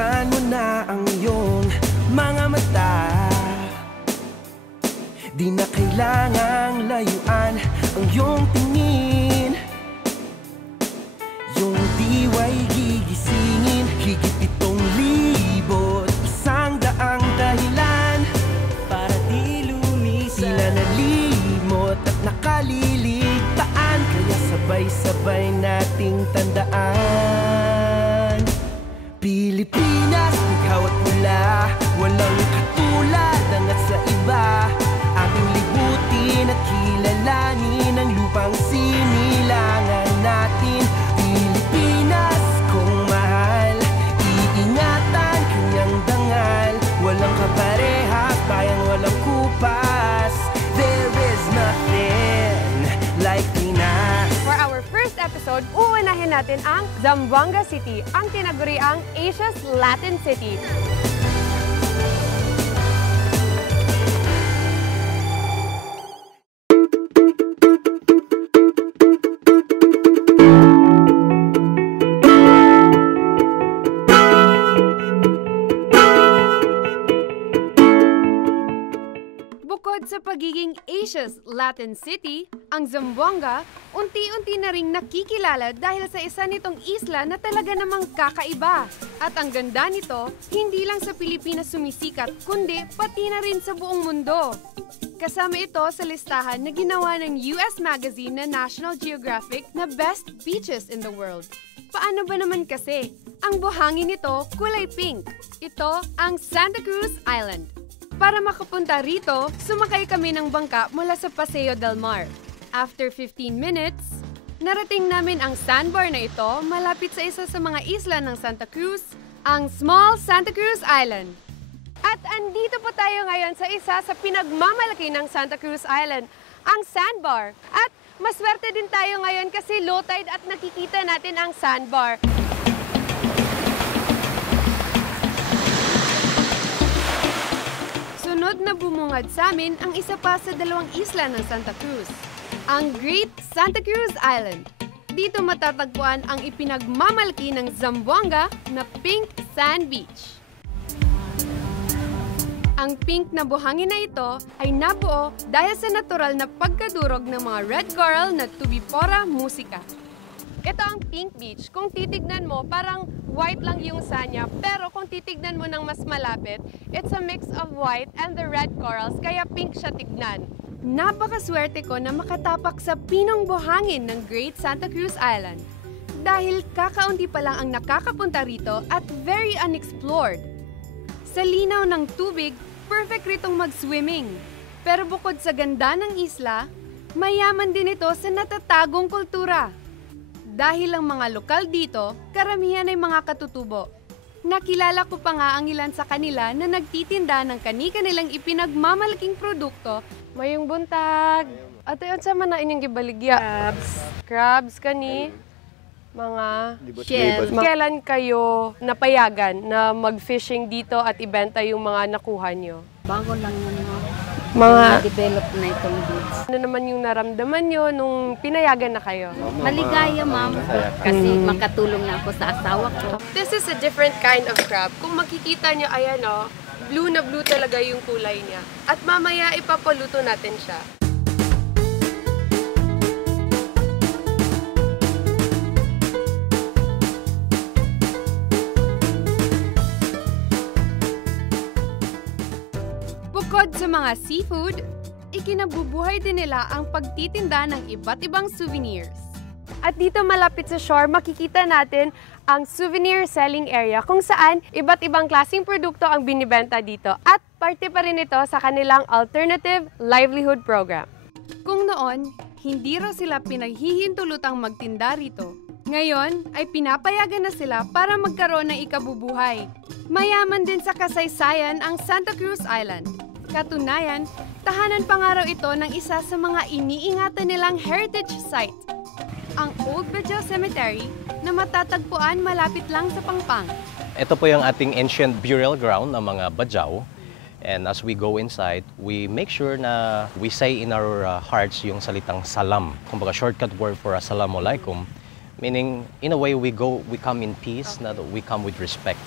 Buksan mo na ang iyong mga mata. Di na kailangang layuan ang iyong tingin. Yung diwa'y gigisingin. Higit 7,100 dahilan para di lumisan. Sila nalimot at nakaliligtaan, kaya sabay-sabay nating tandaan. Pilipinas, ikaw at pula, walang katulad hanggat sa iba. Ating libutin at kilalanin ang lupang sinilangan natin. Pilipinas, kung mahal, iingatan kanyang dangal. Walang kaparehas, bayang walang kupas. There is nothing like Pinas. For our first episode, uunahin natin ang Zamboanga City, ang tinaguriang Asia's Latin City. Bukod sa pagiging Asia's Latin City, ang Zamboanga unti-unti na ring nakikilala dahil sa isa nitong isla na talaga namang kakaiba. At ang ganda nito, hindi lang sa Pilipinas sumisikat, kundi pati na rin sa buong mundo. Kasama ito sa listahan na ginawa ng US magazine na National Geographic na Best Beaches in the World. Paano ba naman kasi? Ang buhangin nito kulay pink. Ito ang Santa Cruz Island. Para makapunta rito, sumakay kami ng bangka mula sa Paseo del Mar. After 15 minutes, narating namin ang sandbar na ito malapit sa isa sa mga isla ng Santa Cruz, ang Small Santa Cruz Island. At andito po tayo ngayon sa isa sa pinagmamalaki ng Santa Cruz Island, ang sandbar. At maswerte din tayo ngayon kasi low tide at nakikita natin ang sandbar. Sunod na bumungad sa amin ang isa pa sa dalawang isla ng Santa Cruz, ang Great Santa Cruz Island. Dito matatagpuan ang ipinagmamalaki ng Zamboanga na Pink Sand Beach. Ang pink na buhangin na ito ay nabuo dahil sa natural na pagkadurog ng mga red coral na Tubipora musica. Ito ang Pink Beach. Kung titignan mo, parang white lang yung sanya. Pero kung titignan mo ng mas malapit, it's a mix of white and the red corals, kaya pink siya tignan. Napakaswerte ko na makatapak sa pinong buhangin ng Great Santa Cruz Island. Dahil kakaunti pa lang ang nakakapunta rito at very unexplored. Sa linaw ng tubig, perfect ritong mag-swimming. Pero bukod sa ganda ng isla, mayaman din ito sa natatagong kultura. Dahil ang mga lokal dito, karamihan ay mga katutubo. Nakilala ko pa nga ang ilan sa kanila na nagtitinda ng kani-kanilang ipinagmamalaking produkto. Mayong buntag. At yun sa man na inyong gibaligya. Crabs kani. Mga shell. Kailan kayo napayagan na mag-fishing dito at ibenta yung mga nakuha nyo? Bago lang yun, Mga develop na itong goods. ano naman yung naramdaman nyo nung pinayagan na kayo? Maligaya, ma'am. Kasi makatulong na ako sa asawa ko. This is a different kind of crab. Kung makikita nyo, ayan o, blue na blue talaga yung kulay niya. At mamaya ipapaluto natin siya. Bukod sa mga seafood, ikinabubuhay din nila ang pagtitinda ng iba't ibang souvenirs. At dito malapit sa shore, makikita natin ang souvenir selling area kung saan iba't ibang klaseng produkto ang binibenta dito at parte pa rin ito sa kanilang alternative livelihood program. Kung noon, hindi raw sila pinaghihintulutang magtinda rito. Ngayon ay pinapayagan na sila para magkaroon ng ikabubuhay. Mayaman din sa kasaysayan ang Santa Cruz Island. Katunayan, tahanan pa nga raw ito ng isa sa mga iniingatan nilang heritage site, ang Old Bajau Cemetery na matatagpuan malapit lang sa Pangpang. Ito po yung ating ancient burial ground ng mga Bajau. And as we go inside, we make sure na we say in our hearts yung salitang salam. Kumbaga shortcut word for assalamu alaikum, meaning in a way we come in peace, na we come with respect.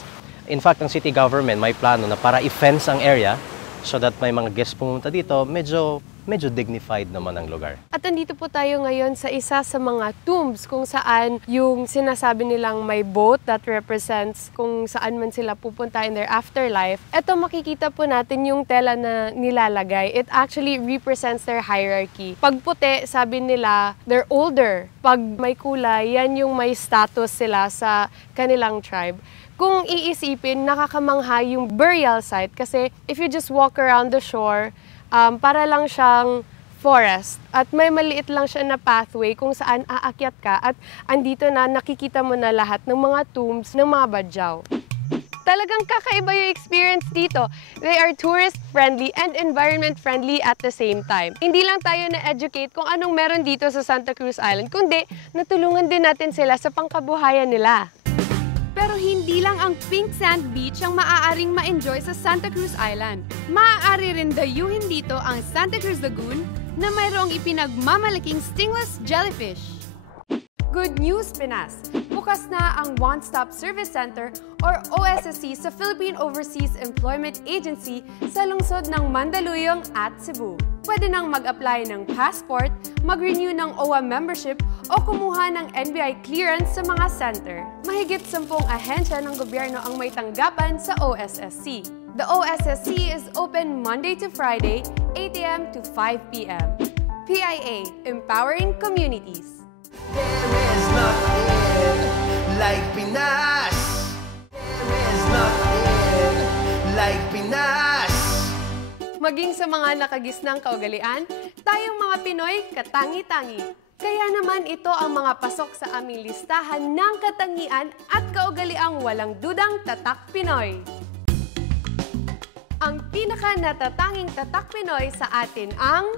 In fact, ang city government may plano na para i-fence ang area so that may mga guests pumunta dito, medyo dignified naman ang lugar. At andito po tayo ngayon sa isa sa mga tombs kung saan yung sinasabi nilang may boat that represents kung saan man sila pupunta in their afterlife. Ito makikita po natin yung tela na nilalagay. It actually represents their hierarchy. Pag puti, sabi nila, they're older. Pag may kulay, yan yung may status sila sa kanilang tribe. Kung iisipin, nakakamangha yung burial site kasi if you just walk around the shore, para lang siyang forest at may maliit lang siya na pathway kung saan aakyat ka at andito na nakikita mo na lahat ng mga tombs ng mga Badjao. Talagang kakaiba yung experience dito. They are tourist-friendly and environment-friendly at the same time. Hindi lang tayo na-educate kung anong meron dito sa Santa Cruz Island, kundi natulungan din natin sila sa pangkabuhayan nila. Pero hindi lang ang pink sand beach ang maaaring ma-enjoy sa Santa Cruz Island. Maaari rin dayuhin dito ang Santa Cruz Lagoon na mayroong ipinagmamalaking stingless jellyfish. Good news, Pinas! Bukas na ang One Stop Service Center or OSSC sa Philippine Overseas Employment Agency sa lungsod ng Mandaluyong at Cebu. Pwede nang mag-apply ng passport, mag-renew ng OWA membership o kumuha ng NBI clearance sa mga center. Mahigit 10 ahensya ng gobyerno ang may tanggapan sa OSSC. The OSSC is open Monday to Friday, 8 a.m. to 5 p.m. PIA, Empowering Communities. There is nothing like Pinas. There is nothing like Pinas. Maging sa mga nakagisnang kaugalian, tayong mga Pinoy katangi-tangi. Kaya naman ito ang mga pasok sa aming listahan ng katangian at kaugaliang walang dudang tatak Pinoy. Ang pinaka-natatanging tatak Pinoy sa atin ang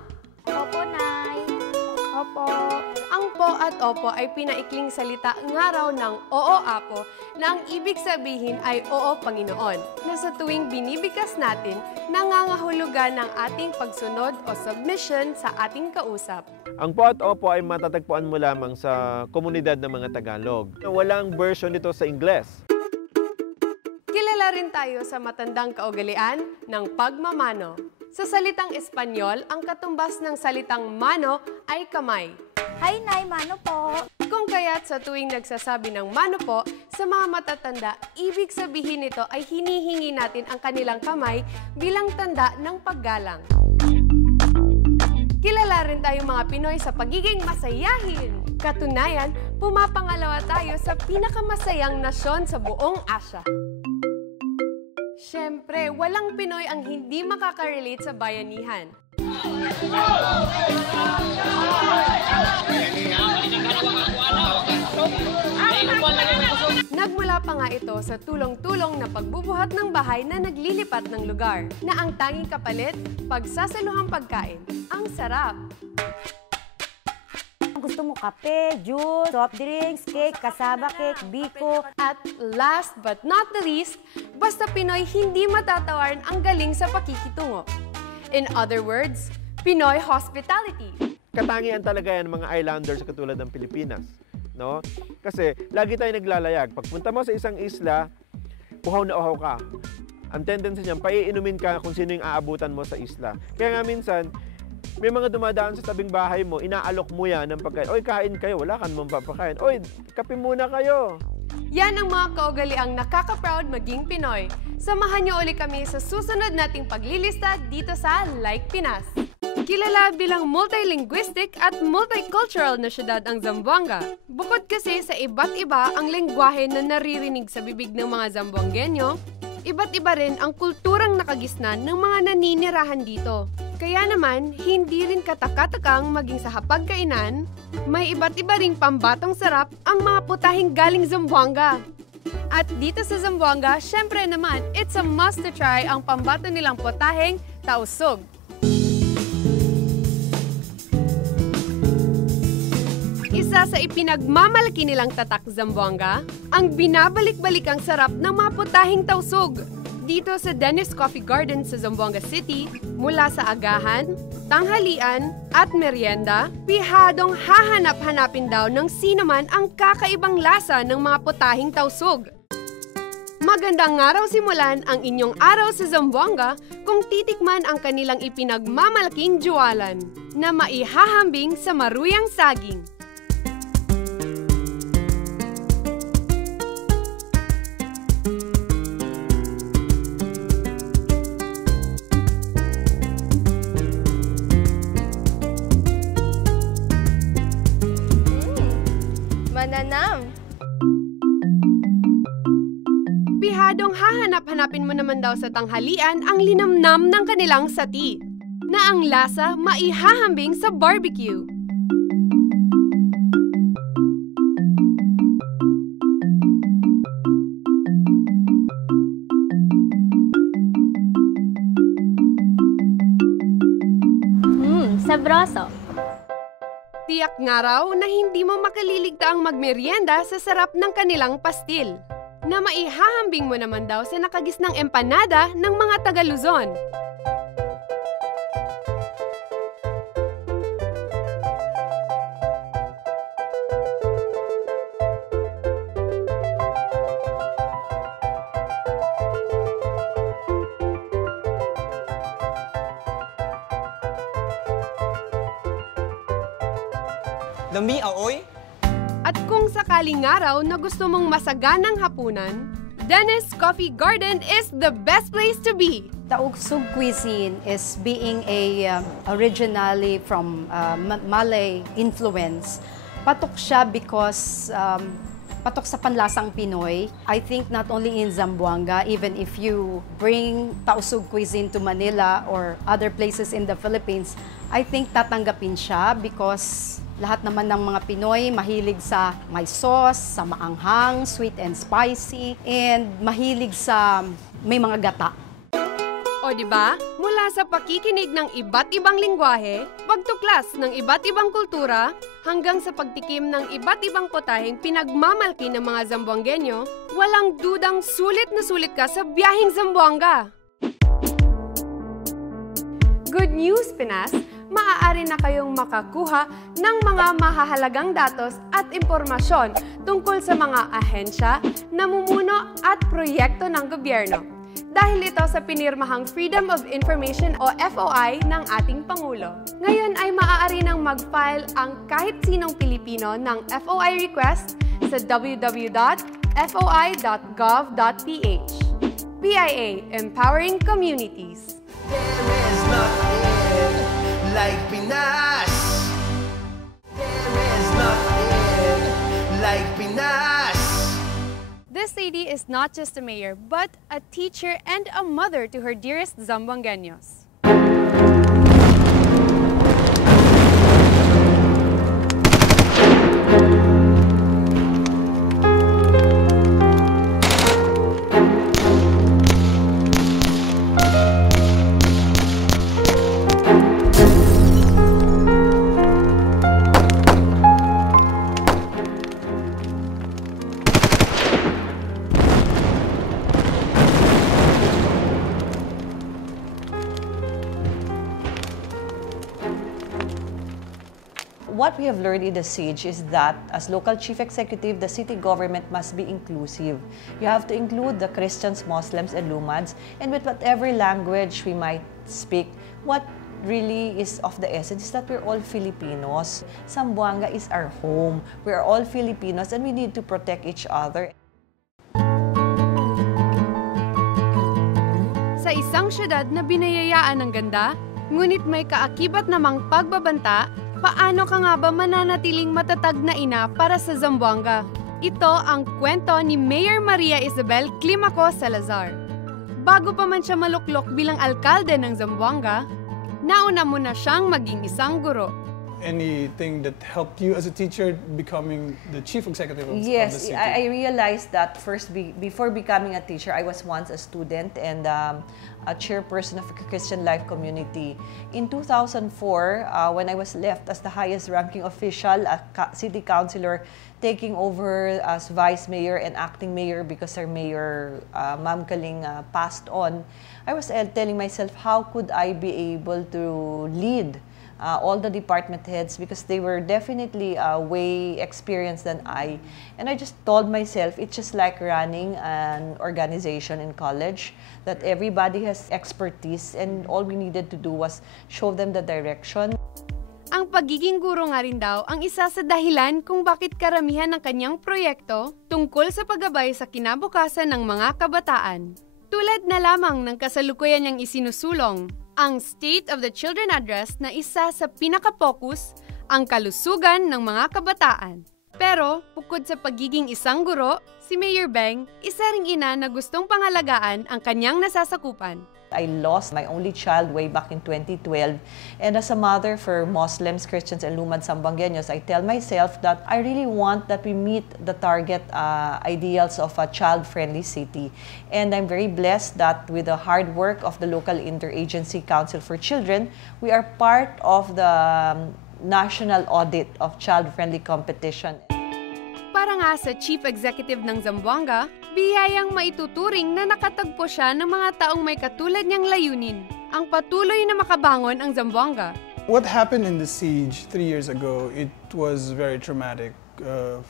Opo, Nay. Opo. Ang po at opo ay pinaikling salita nga raw ng oo apo na ang ibig sabihin ay oo Panginoon, na sa tuwing binibigkas natin, nangangahulugan ng ating pagsunod o submission sa ating kausap. Ang po at opo ay matatagpuan mo lamang sa komunidad ng mga Tagalog. Walang version nito sa Ingles. Kilala rin tayo sa matandang kaugalian ng pagmamano. Sa salitang Espanyol, ang katumbas ng salitang mano ay kamay. Hi, Nay. Mano po. Kung kaya't sa tuwing nagsasabi ng mano po, sa mga matatanda, ibig sabihin nito ay hinihingi natin ang kanilang kamay bilang tanda ng paggalang. Kilala rin tayong mga Pinoy sa pagiging masayahin. Katunayan, pumapangalawa tayo sa pinakamasayang nasyon sa buong Asya. Siyempre, walang Pinoy ang hindi makaka-relate sa bayanihan. Nagmula pa nga ito sa tulong-tulong na pagbubuhat ng bahay na naglilipat ng lugar, na ang tanging kapalit, pagsasaluhang pagkain. Ang sarap! Gusto mo kape, juice, soft drinks, cake, kasaba cake, biko. At last but not the least, basta Pinoy hindi matatawaran ang galing sa pakikitungo. In other words, Pinoy hospitality. Katangian talaga yan mga islanders katulad ng Pilipinas. No? Kasi lagi tayo naglalayag. Pagpunta mo sa isang isla, uhaw na uhaw ka. Ang tendency niyan, paiinumin ka kung sino yung aabutan mo sa isla. Kaya nga minsan, may mga dumadaan sa tabing bahay mo, inaalok mo yan ng pagkain. Oy, kain kayo, wala ka namang papakain. Oy, kape muna kayo. Yan ang mga kaugaliang nakaka-proud maging Pinoy. Samahan niyo ulit kami sa susunod nating paglilista dito sa Like Pinas. Kilala bilang multilinguistic at multicultural na syudad ang Zamboanga. Bukod kasi sa iba't iba ang lengguwahe na naririnig sa bibig ng mga Zamboangenyo, iba't iba rin ang kulturang nakagisnan ng mga naninirahan dito. Kaya naman, hindi rin kataka-takang maging sa hapagkainan, may iba't iba ring pambatong sarap ang mga putahing galing Zamboanga. At dito sa Zamboanga, syempre naman, it's a must to try ang pambato nilang putaheng tausog. Isa sa ipinagmamalaki nilang tatak Zamboanga, ang binabalik-balikang sarap ng mga putahing tausog. Dito sa Dennis Coffee Garden sa Zamboanga City, mula sa agahan, tanghalian at merienda, pihadong hahanap-hanapin daw ng sino man ang kakaibang lasa ng mga putahing tausog. Magandang araw simulan ang inyong araw sa Zamboanga kung titikman ang kanilang ipinagmamalaking juwalan na maihahambing sa maruyang saging. Mananam! Pihadong hahanap-hanapin mo naman daw sa tanghalian ang linamnam ng kanilang sati, na ang lasa maihahambing sa barbecue. Sabroso. Tiyak nga raw na hindi mo makaliligtaang magmerienda sa sarap ng kanilang pastil, na maihahambing mo naman daw sa nakagisnang empanada ng mga Taga-Luzon. Lami aoy? At kung sakaling araw na gusto mong masaganang hapunan, Dennis Coffee Garden is the best place to be. Tausug cuisine is being originally from Malay influence. Patok siya because patok sa panlasang Pinoy. I think not only in Zamboanga, even if you bring Tausug cuisine to Manila or other places in the Philippines, I think tatanggapin siya because lahat naman ng mga Pinoy mahilig sa may sauce, sa maanghang, sweet and spicy, and mahilig sa may mga gata. O diba? Mula sa pakikinig ng iba't ibang lingwahe, pagtuklas ng iba't ibang kultura, hanggang sa pagtikim ng iba't ibang potaheng pinagmamalaki ng mga Zamboangenyo, walang dudang sulit na sulit ka sa biyaheng Zamboanga. Good news, Pinas! Maaari na kayong makakuha ng mga mahahalagang datos at impormasyon tungkol sa mga ahensya, namumuno at proyekto ng gobyerno. Dahil ito sa pinirmahang Freedom of Information o FOI ng ating Pangulo. Ngayon ay maaari nang mag-file ang kahit sinong Pilipino ng FOI request sa www.foi.gov.ph. PIA, Empowering Communities. Like Pinas. There is nothing like Pinas. This lady is not just a mayor, but a teacher and a mother to her dearest Zamboangeños. What we have learned in the SIEGE is that as local chief executive, the city government must be inclusive. You have to include the Christians, Muslims, and Lumads, and with whatever language we might speak, what really is of the essence is that we're all Filipinos. Zamboanga is our home. We're all Filipinos and we need to protect each other. Sa isang syudad na binayayaan ng ganda, ngunit may kaakibat namang pagbabanta, paano ka nga ba mananatiling matatag na ina para sa Zamboanga? Ito ang kwento ni Mayor Maria Isabel Climaco Salazar. Bago pa man siya maluklok bilang alkalde ng Zamboanga, nauna mo na siyang maging isang guro. Anything that helped you as a teacher becoming the chief executive of the city? I realized that first, before becoming a teacher, I was once a student and a chairperson of a Christian Life community. In 2004, when I was left as the highest ranking official, a city councilor, taking over as vice mayor and acting mayor because our mayor, Ma'am Kaling, passed on, I was telling myself, how could I be able to lead all the department heads, because they were definitely way experienced than I. And I just told myself, it's just like running an organization in college, that everybody has expertise and all we needed to do was show them the direction. Ang pagiging guro nga rin daw ang isa sa dahilan kung bakit karamihan ng kanyang proyekto tungkol sa paggabay sa kinabukasan ng mga kabataan. Tulad na lamang ng kasalukuyan niyang isinusulong, ang State of the Children Address na isa sa pinaka-focus ang kalusugan ng mga kabataan. Pero, bukod sa pagiging isang guro, si Mayor Beng, isa ring ina na gustong pangalagaan ang kanyang nasasakupan. I lost my only child way back in 2012. And as a mother for Muslims, Christians, and Lumad Zamboangueños, I tell myself that I really want that we meet the target ideals of a child-friendly city. And I'm very blessed that with the hard work of the local Interagency Council for Children, we are part of the national audit of child-friendly competition. Para nga sa Chief Executive ng Zamboanga, biyayang maituturing na nakatagpo siya ng mga taong may katulad niyang layunin, ang patuloy na makabangon ang Zamboanga. What happened in the siege 3 years ago, it was very traumatic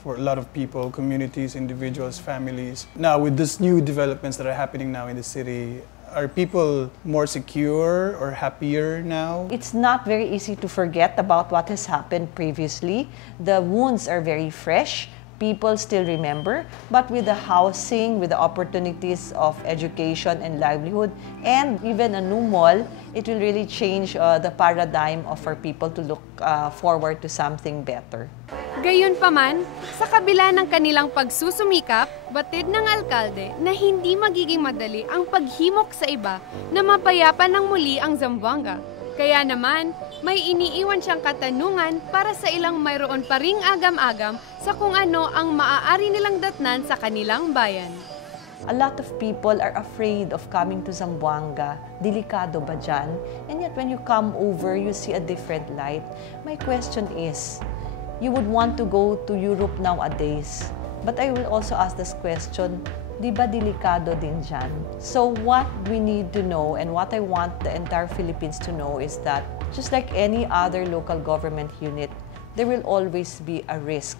for a lot of people, communities, individuals, families. Now, with these new developments that are happening now in the city, are people more secure or happier now? It's not very easy to forget about what has happened previously. The wounds are very fresh. People still remember, but with the housing, with the opportunities of education and livelihood, and even a new mall, it will really change the paradigm of our people to look forward to something better. Gayunpaman, sa kabila ng kanilang pagsusumikap, batid ng alkalde na hindi magiging madali ang paghimok sa iba na mapayapa ng muli ang Zamboanga. Kaya naman, may iniiwan siyang katanungan para sa ilang mayroon pa ring agam-agam sa kung ano ang maaari nilang datnan sa kanilang bayan. A lot of people are afraid of coming to Zamboanga. Delikado ba dyan? And yet when you come over, you see a different light. My question is, you would want to go to Europe nowadays. But I will also ask this question, di ba delikado din dyan? So what we need to know and what I want the entire Philippines to know is that just like any other local government unit, there will always be a risk.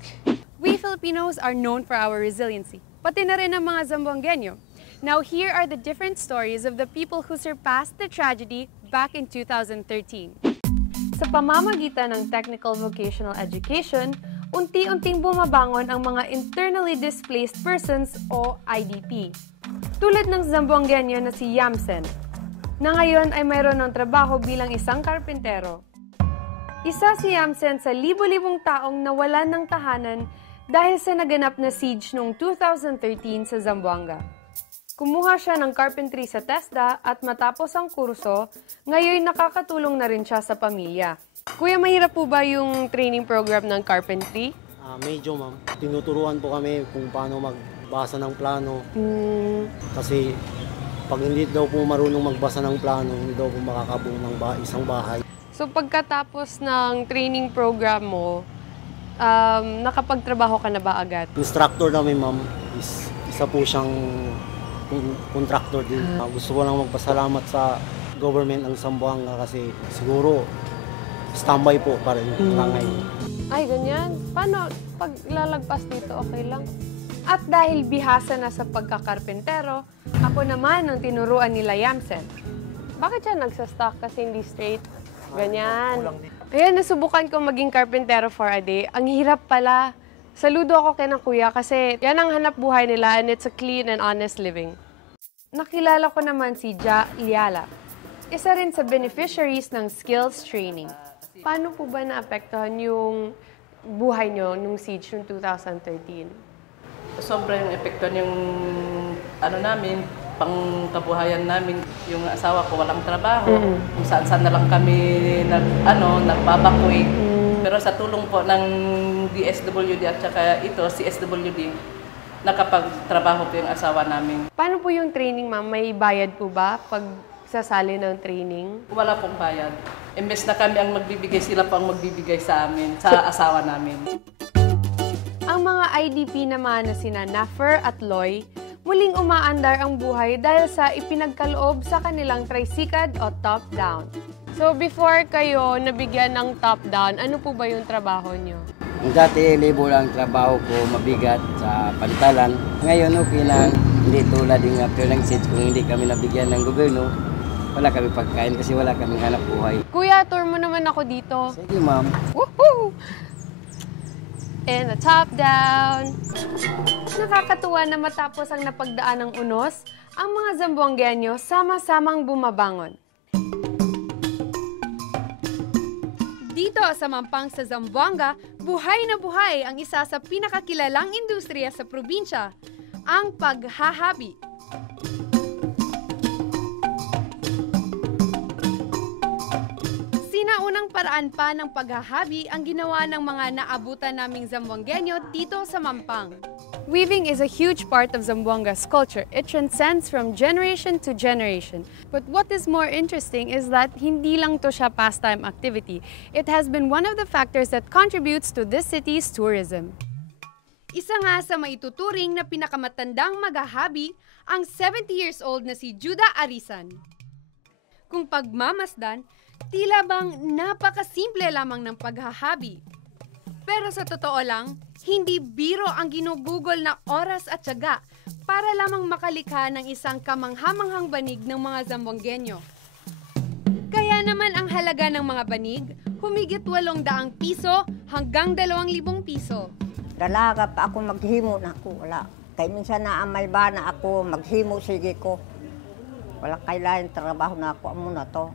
We Filipinos are known for our resiliency, pati na rin ang mga Zamboangueño. Now here are the different stories of the people who surpassed the tragedy back in 2013. Sa pamamagitan ng technical vocational education, unti-unting bumabangon ang mga internally displaced persons o IDP. Tulad ng Zamboangueño na si Yamsen, na ngayon ay mayroon ng trabaho bilang isang karpintero. Isa si Yamsen sa libo-libong taong nawalan ng tahanan dahil sa naganap na siege noong 2013 sa Zamboanga. Kumuha siya ng carpentry sa TESDA at matapos ang kurso, ngayon nakakatulong na rin siya sa pamilya. Kuya, mahirap po ba yung training program ng carpentry? Medyo, ma'am. Tinuturuan po kami kung paano magbasa ng plano. Kasi pag hindi daw po marunong magbasa ng plano, hindi daw po makakabuo ng isang bahay. So pagkatapos ng training program mo, nakapagtrabaho ka na ba agad? Instructor namin, ma'am, is isa po siyang contractor din. Gusto ko lang magpasalamat sa government ng Zamboanga kasi siguro standby po pa rin ngayon. Ay, ganyan. Paano pag lalagpas dito, okay lang? At dahil bihasa na sa pagkakarpentero, ako naman ang tinuruan nila Yamsen. Bakit siya nagsastock kasi hindi straight? Ganyan. Ayan, nasubukan ko maging karpentero for a day. Ang hirap pala. Saludo ako kay ng kuya kasi yan ang hanap buhay nila and it's a clean and honest living. Nakilala ko naman si Ja Liala, isa rin sa beneficiaries ng skills training. Paano po ba naapektuhan yung buhay nyo nung siege noong 2013? Sobrang epektuhan yung namin, pangkabuhayan namin. Yung asawa ko walang trabaho, kung saan-saan na lang kami nagbabakoy. Pero sa tulong po ng DSWD at saka ito, si SWD, nakapagtrabaho po yung asawa namin. Paano po yung training, ma'am? May bayad po ba pag sasali ng training? Wala pong bayad. Imbes na kami ang magbibigay, sila po ang magbibigay sa amin, sa asawa namin. Ang mga IDP naman na sina Nafer at Loy, muling umaandar ang buhay dahil sa ipinagkaloob sa kanilang tricycad o top-down. So before kayo nabigyan ng top down, ano po ba yung trabaho nyo? Dati libo lang trabaho ko, mabigat sa pantalan. Ngayon okay lang, hindi tulad yung after ng seats kung hindi kami nabigyan ng gobyerno. Wala kami pagkain kasi wala kaming hanap buhay. Kuya, tour mo naman ako dito. Sige, ma'am. Woohoo! And the top down. Nakakatuwa na matapos ang napagdaan ng unos, ang mga Zamboangueño sama-samang bumabangon. Dito sa Mampang sa Zamboanga, buhay na buhay ang isa sa pinakakilalang industriya sa probinsya, ang paghahabi. Sinaunang paraan pa ng paghahabi ang ginawa ng mga naabutan naming Zamboangueño dito sa Mampang. Weaving is a huge part of Zamboanga's culture. It transcends from generation to generation. But what is more interesting is that hindi lang to siya pastime activity. It has been one of the factors that contributes to this city's tourism. Isa nga sa maituturing na pinakamatandang maghahabi ang 70 years old na si Judah Arisan. Kung pagmamasdan, tila bang napakasimple lamang ng paghahabi. Pero sa totoo lang, hindi biro ang ginugugol na oras at tiyaga para lamang makalikha ng isang kamanghamanghang banig ng mga Zamboangueño. Kaya naman ang halaga ng mga banig, humigit 800 piso hanggang 2,000 piso. Dalaga pa ako maghimo na ako, wala. Kaya minsan naamal ba na ako, maghimo sige ko. Wala kailangan trabaho na ako, amo na to.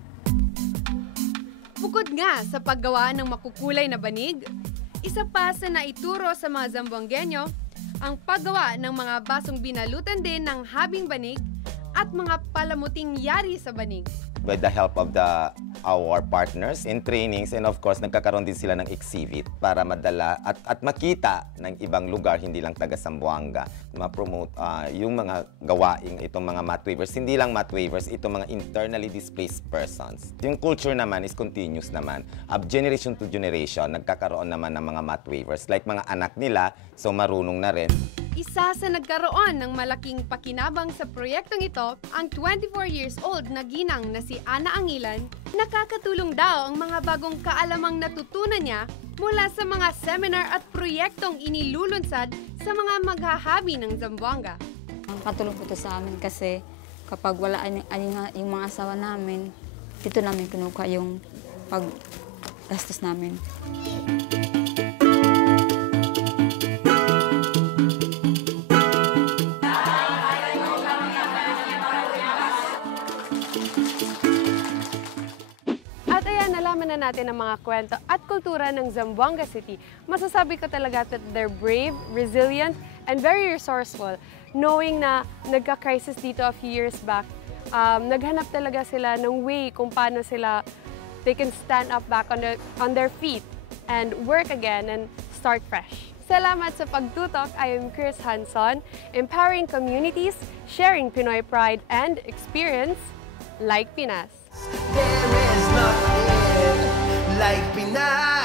Bukod nga sa paggawa ng makukulay na banig, isa pa sa naituro sa mga Zamboangueño ang paggawa ng mga basong binalutan din ng habing banig at mga palamuting yari sa banig. With the help of our partners in trainings, and of course nagkakaroon din sila ng exhibit para madala at makita ng ibang lugar, hindi lang taga Zamboanga, ma-promote yung mga gawaing itong mga mat weavers. Hindi lang mat weavers, itong mga internally displaced persons. Yung culture naman is continuous naman. Generation to generation, nagkakaroon naman ng mga mat weavers. Like mga anak nila, so marunong na rin. Isa sa nagkaroon ng malaking pakinabang sa proyektong ito, ang 24 years old na ginang na si Ana Angilan. Nakakatulong daw ang mga bagong kaalamang natutunan niya mula sa mga seminar at proyektong inilulunsad sa mga maghahabi ng Zamboanga. Katulong po ito sa amin kasi kapag wala yung mga asawa namin, dito namin kinukuha yung paggastos namin. Nalaman na natin ang mga kwento at kultura ng Zamboanga City. Masasabi ko talaga that they're brave, resilient, and very resourceful. Knowing na nagka-crisis dito a few years back, naghanap talaga sila ng way kung paano they can stand up back on their feet and work again and start fresh. Salamat sa pagtutok. I am Chris Hanson, empowering communities, sharing Pinoy pride and experience like Pinas. There is nothing like Pinas.